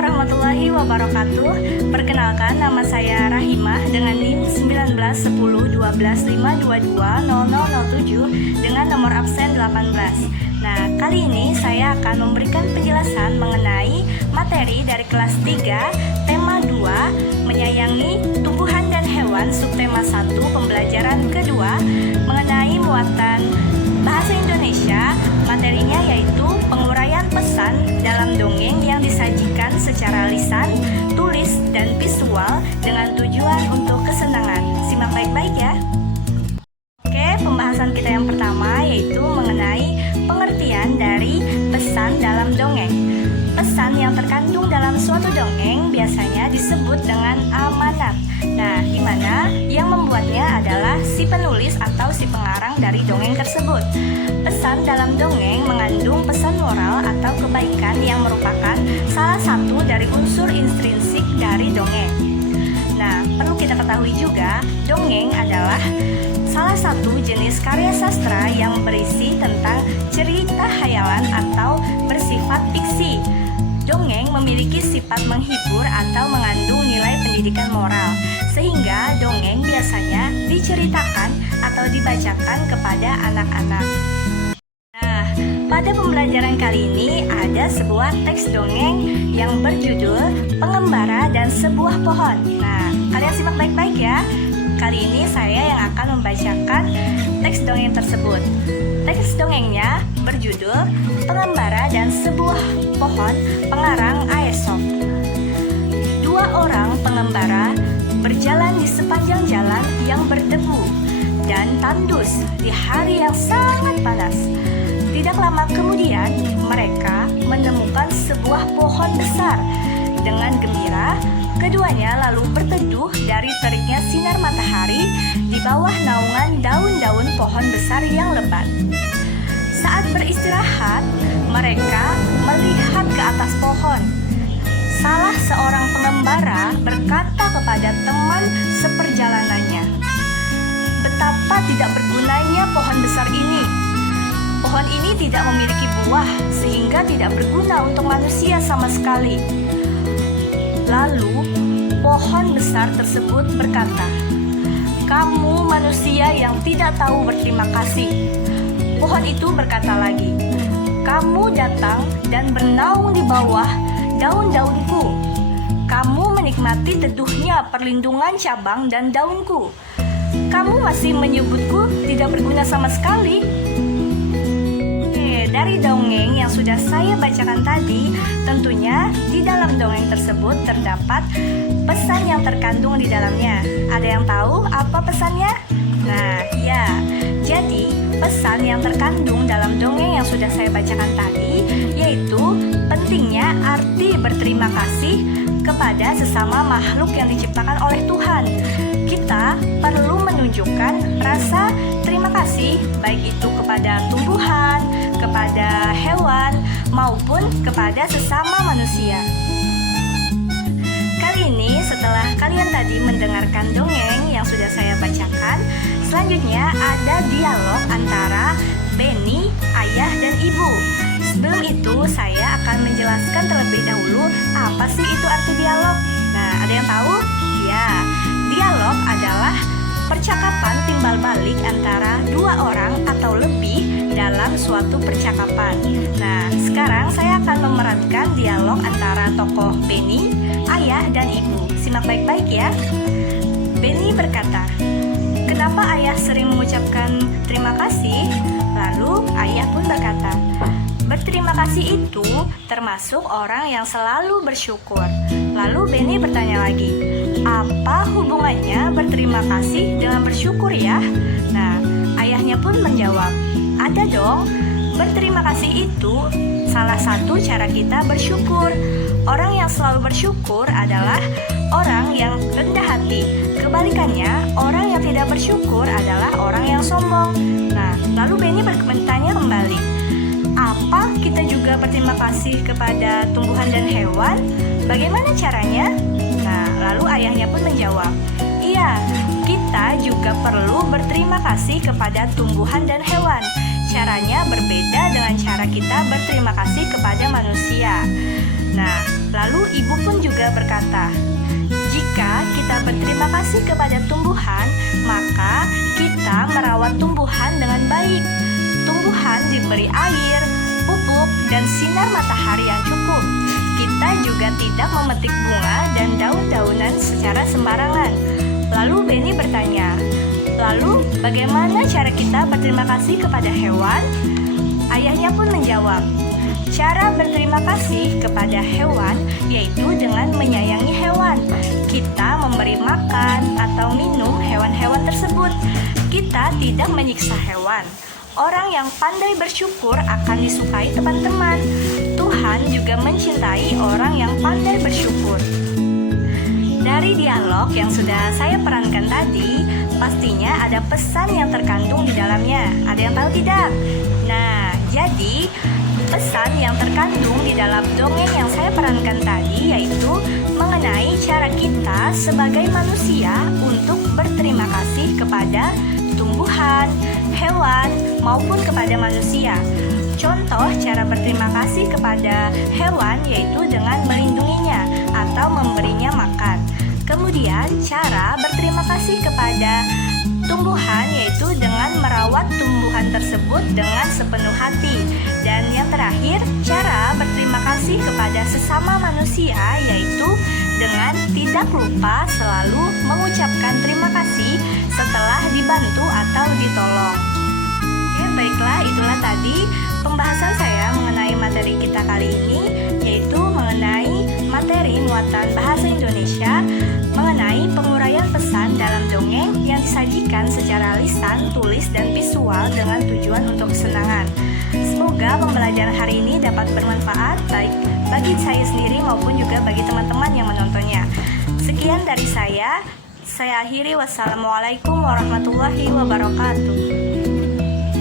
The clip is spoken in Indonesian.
warahmatullahi wabarakatuh. Perkenalkan, nama saya Rahimah dengan NIM 19101255220007 dengan nomor absen 18. Nah, kali ini saya akan memberikan penjelasan mengenai materi dari kelas 3, tema 2, menyayangi tumbuhan dan hewan, subtema 1, pembelajaran kedua, mengenai muatan bahasa Indonesia. Materinya yaitu penguraian pesan dalam dongeng yang disajikan secara lisan, tulis, dan visual dengan tujuan untuk kesenangan. Simak baik-baik ya. Oke, pembahasan kita yang pertama yaitu mengenai pengertian dari pesan dalam dongeng. Pesan yang terkandung dalam suatu dongeng biasanya disebut dengan amanat. Nah, di mana yang membuatnya adalah si penulis atau si pengarang dari dongeng tersebut. Pesan dalam dongeng mengandung pesan moral atau kebaikan yang merupakan salah satu dari unsur intrinsik dari dongeng. Nah, perlu kita ketahui juga, dongeng adalah salah satu jenis karya sastra yang berisi tentang cerita khayalan atau bersifat fiksi. Dongeng memiliki sifat menghibur atau mengandung nilai pendidikan moral, sehingga dongeng biasanya diceritakan atau dibacakan kepada anak-anak. Nah, pada pembelajaran kali ini ada sebuah teks dongeng yang berjudul Pengembara dan Sebuah Pohon. Nah, kalian simak baik-baik ya. Kali ini saya yang akan membacakan teks dongeng tersebut. Teks dongengnya berjudul Pengembara dan Sebuah Pohon, pengarang Aesop. Dua orang pengembara berjalan di sepanjang jalan yang berdebu dan tandus di hari yang sangat panas. Tidak lama kemudian, mereka menemukan sebuah pohon besar. Dengan gembira, keduanya lalu berteduh dari teriknya sinar matahari di bawah naungan daun-daun pohon besar yang lebat. Saat beristirahat, mereka melihat ke atas pohon. Salah seorang pengembara berkata kepada teman seperjalanannya, "Betapa tidak bergunanya pohon besar ini. Pohon ini tidak memiliki buah, sehingga tidak berguna untuk manusia sama sekali." Lalu, pohon besar tersebut berkata, "Kamu manusia yang tidak tahu berterima kasih." Pohon itu berkata lagi, "Kamu datang dan bernaung di bawah daun-daunku. Kamu menikmati teduhnya perlindungan cabang dan daunku. Kamu masih menyebutku tidak berguna sama sekali." Dari dongeng yang sudah saya bacakan tadi, tentunya di dalam dongeng tersebut terdapat pesan yang terkandung di dalamnya. Ada yang tahu apa pesannya? Nah, ya. Jadi, pesan yang terkandung dalam dongeng yang sudah saya bacakan tadi yaitu pentingnya arti berterima kasih kepada sesama makhluk yang diciptakan oleh Tuhan. Kita perlu menunjukkan rasa terima kasih baik itu kepada tumbuhan, kepada hewan, maupun kepada sesama manusia. Kali ini setelah kalian tadi mendengarkan dongeng yang sudah saya bacakan, selanjutnya ada dialog antara Benny, ayah, dan ibu. Sebelum itu saya akan menjelaskan terlebih dahulu apa sih itu arti dialog. Nah, ada yang tahu? Ya, dialog adalah percakapan timbal balik antara dua orang atau lebih dalam suatu percakapan. Nah, sekarang saya akan memerankan dialog antara tokoh Benny, ayah, dan ibu. Simak baik-baik ya. Benny berkata, "Kenapa ayah sering mengucapkan terima kasih?" Lalu ayah pun berkata, "Berterima kasih itu termasuk orang yang selalu bersyukur." Lalu Benny bertanya lagi, "Apa hubungannya berterima kasih dengan bersyukur ya?" Nah, ayahnya pun menjawab, "Ada dong. Berterima kasih itu salah satu cara kita bersyukur. Orang yang selalu bersyukur adalah orang yang rendah hati. Kebalikannya, orang yang tidak bersyukur adalah orang yang sombong." Nah, lalu Benny bertanya kembali, "Apa kita juga berterima kasih kepada tumbuhan dan hewan? Bagaimana caranya?" Nah, lalu ayahnya pun menjawab, "Iya, kita juga perlu berterima kasih kepada tumbuhan dan hewan. Caranya berbeda dengan cara kita berterima kasih kepada manusia." Nah, lalu ibu berkata, jika kita berterima kasih kepada tumbuhan, maka kita merawat tumbuhan dengan baik. Tumbuhan diberi air, pupuk, dan sinar matahari yang cukup. Kita juga tidak memetik bunga dan daun-daunan secara sembarangan. Lalu Benny bertanya, lalu bagaimana cara kita berterima kasih kepada hewan? Ayahnya pun menjawab, cara berterima kasih kepada hewan yaitu dengan menyayangi hewan. Kita memberi makan atau minum hewan-hewan tersebut. Kita tidak menyiksa hewan. Orang yang pandai bersyukur akan disukai teman-teman. Tuhan juga mencintai orang yang pandai bersyukur. Dari dialog yang sudah saya perankan tadi, pastinya ada pesan yang terkandung di dalamnya. Ada yang tahu tidak? Nah, jadi pesan yang terkandung di dalam dongeng yang saya perankan tadi yaitu mengenai cara kita sebagai manusia untuk berterima kasih kepada tumbuhan, hewan, maupun kepada manusia. Contoh cara berterima kasih kepada hewan yaitu dengan melindunginya atau memberinya makan. Kemudian cara berterima kasih kepada tumbuhan yaitu dengan merawat tumbuhan tersebut dengan sepenuh hati. Dan yang terakhir, cara berterima kasih kepada sesama manusia yaitu dengan tidak lupa selalu mengucapkan terima kasih setelah dibantu atau ditolong. Ya, baiklah, itulah tadi pembahasan saya mengenai materi kita kali ini, yaitu mengenai materi muatan bahasa Indonesia mengenai penguraian pesan dalam dongeng yang disajikan secara lisan, tulis, dan visual dengan tujuan untuk kesenangan. Semoga pembelajaran hari ini dapat bermanfaat baik bagi saya sendiri maupun juga bagi teman-teman yang menontonnya. Sekian dari saya akhiri. Wassalamualaikum warahmatullahi wabarakatuh.